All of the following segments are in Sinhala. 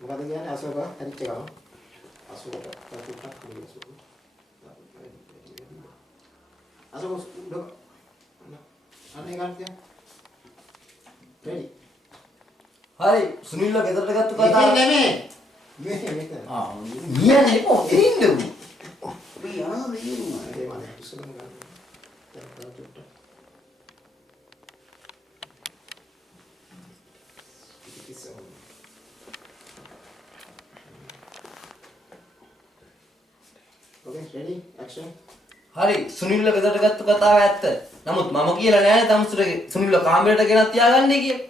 මොකද කියන්නේ අශෝක හරිච්ච ගම. අශෝක තත්ත්වයක් නෙවෙයි අශෝක. අශෝක ඩොක. අනේ ගන්න. රෙඩි. හරි සුනිල්ලා ගෙදරට ගත්ත කතාව. මේක නෙමෙයි. මේක. නියනේ කොහොමද ඉන්නේ? අපි යනවා ඒ වගේ ඉස්සරහම ගන්න. දැන් බලන්න. Okay, ready? Action. හරි සුනිල්ලා ගෙදරට ගත්ත කතාව ඇත්ත. නමුත් මම කියලා නෑනේ තමුසුරගේ සුනිල්ලා කාමරයට ගෙනත් තියාගන්නේ කියලා.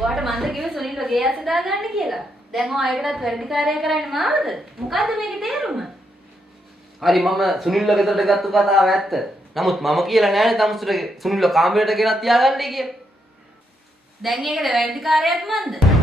ඔයාට මන්ද කිව්වේ සුනිල්ව ගේ ඇස් දාගන්න කියලා. දැන් ඔය අයකටත් වැඩිකාරය කරන්නේ මාවද? මොකද්ද මේකේ තේරුම? හරි මම සුනිල්ලා ගෙදරට ගත්ත කතාව ඇත්ත. නමුත් මම කියලා නෑනේ තමුසුරගේ සුනිල්ලා කාමරයට ගෙනත් තියාගන්නේ කියලා. දැන් ඒකට වැඩිකාරයත් මන්ද?